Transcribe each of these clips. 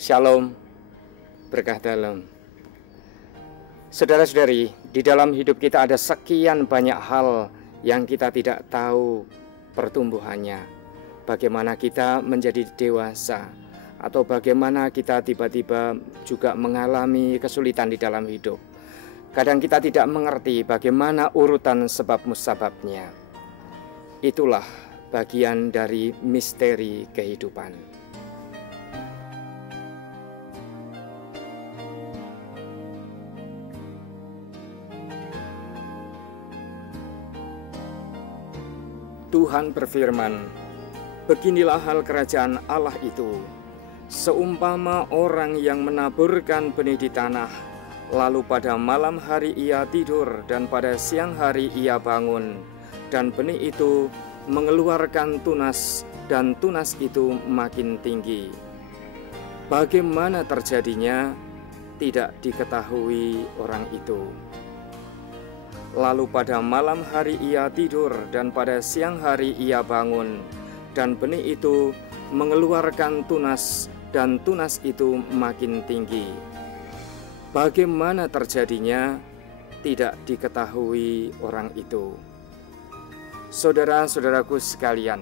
Shalom, berkah dalam. Saudara-saudari, di dalam hidup kita ada sekian banyak hal yang kita tidak tahu pertumbuhannya. Bagaimana kita menjadi dewasa, atau bagaimana kita tiba-tiba juga mengalami kesulitan di dalam hidup. Kadang kita tidak mengerti bagaimana urutan sebab musababnya. Itulah bagian dari misteri kehidupan. Tuhan berfirman, "Beginilah hal kerajaan Allah itu, seumpama orang yang menaburkan benih di tanah, lalu pada malam hari ia tidur dan pada siang hari ia bangun, dan benih itu mengeluarkan tunas, dan tunas itu makin tinggi. Bagaimana terjadinya, tidak diketahui orang itu. Lalu pada malam hari ia tidur dan pada siang hari ia bangun, dan benih itu mengeluarkan tunas, dan tunas itu makin tinggi. Bagaimana terjadinya, tidak diketahui orang itu." Saudara-saudaraku sekalian,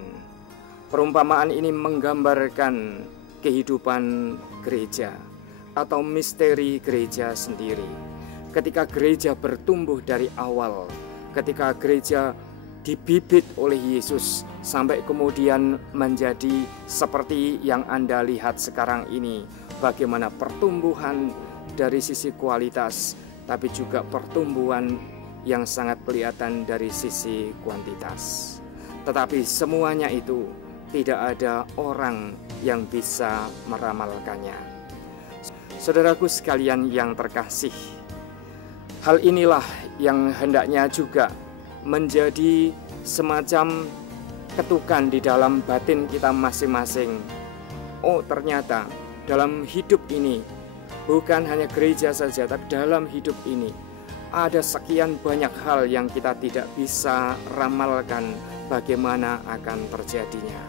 perumpamaan ini menggambarkan kehidupan gereja atau misteri gereja sendiri. Ketika gereja bertumbuh dari awal, ketika gereja dibibit oleh Yesus sampai kemudian menjadi seperti yang Anda lihat sekarang ini, bagaimana pertumbuhan dari sisi kualitas, tapi juga pertumbuhan yang sangat kelihatan dari sisi kuantitas. Tetapi semuanya itu tidak ada orang yang bisa meramalkannya. Saudaraku sekalian yang terkasih, hal inilah yang hendaknya juga menjadi semacam ketukan di dalam batin kita masing-masing. Oh, ternyata dalam hidup ini, bukan hanya gereja saja, tapi dalam hidup ini ada sekian banyak hal yang kita tidak bisa ramalkan bagaimana akan terjadinya.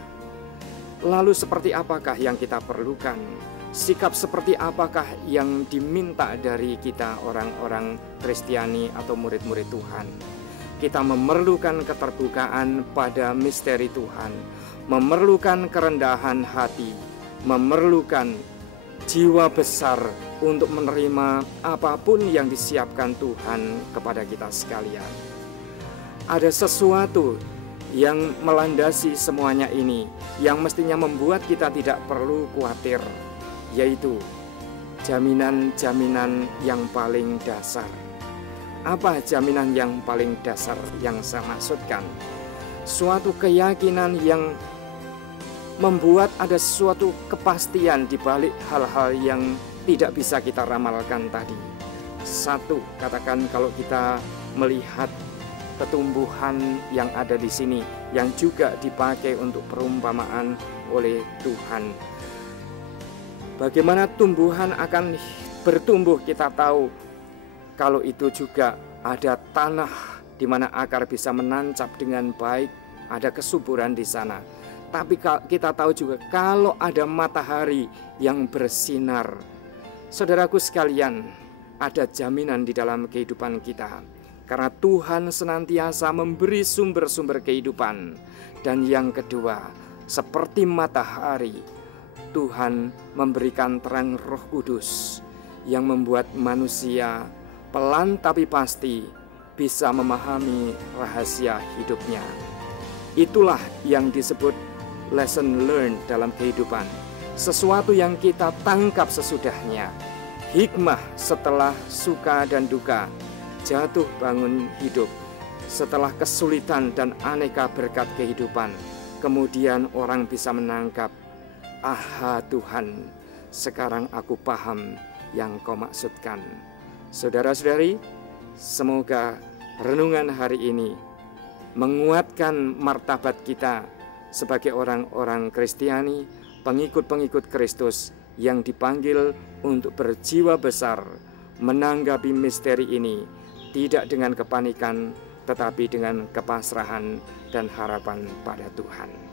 Lalu seperti apakah yang kita perlukan? Sikap seperti apakah yang diminta dari kita orang-orang Kristiani atau murid-murid Tuhan? Kita memerlukan keterbukaan pada misteri Tuhan, memerlukan kerendahan hati, memerlukan jiwa besar untuk menerima apapun yang disiapkan Tuhan kepada kita sekalian. Ada sesuatu yang melandasi semuanya ini, yang mestinya membuat kita tidak perlu khawatir, yaitu jaminan-jaminan yang paling dasar. Apa jaminan yang paling dasar yang saya maksudkan? Suatu keyakinan yang membuat ada suatu kepastian di balik hal-hal yang tidak bisa kita ramalkan tadi. Satu, katakan kalau kita melihat pertumbuhan yang ada di sini, yang juga dipakai untuk perumpamaan oleh Tuhan. Bagaimana tumbuhan akan bertumbuh, kita tahu kalau itu juga ada tanah di mana akar bisa menancap dengan baik, ada kesuburan di sana. Tapi kita tahu juga kalau ada matahari yang bersinar, saudaraku sekalian, ada jaminan di dalam kehidupan kita. Karena Tuhan senantiasa memberi sumber-sumber kehidupan. Dan yang kedua, seperti matahari, Tuhan memberikan terang Roh Kudus yang membuat manusia pelan tapi pasti bisa memahami rahasia hidupnya. Itulah yang disebut lesson learned dalam kehidupan. Sesuatu yang kita tangkap sesudahnya. Hikmah setelah suka dan duka, jatuh bangun hidup, setelah kesulitan dan aneka berkat kehidupan, kemudian orang bisa menangkap, "Aha Tuhan, sekarang aku paham yang Kau maksudkan." Saudara-saudari, semoga renungan hari ini menguatkan martabat kita sebagai orang-orang Kristiani, pengikut-pengikut Kristus yang dipanggil untuk berjiwa besar, menanggapi misteri ini, tidak dengan kepanikan, tetapi dengan kepasrahan dan harapan pada Tuhan.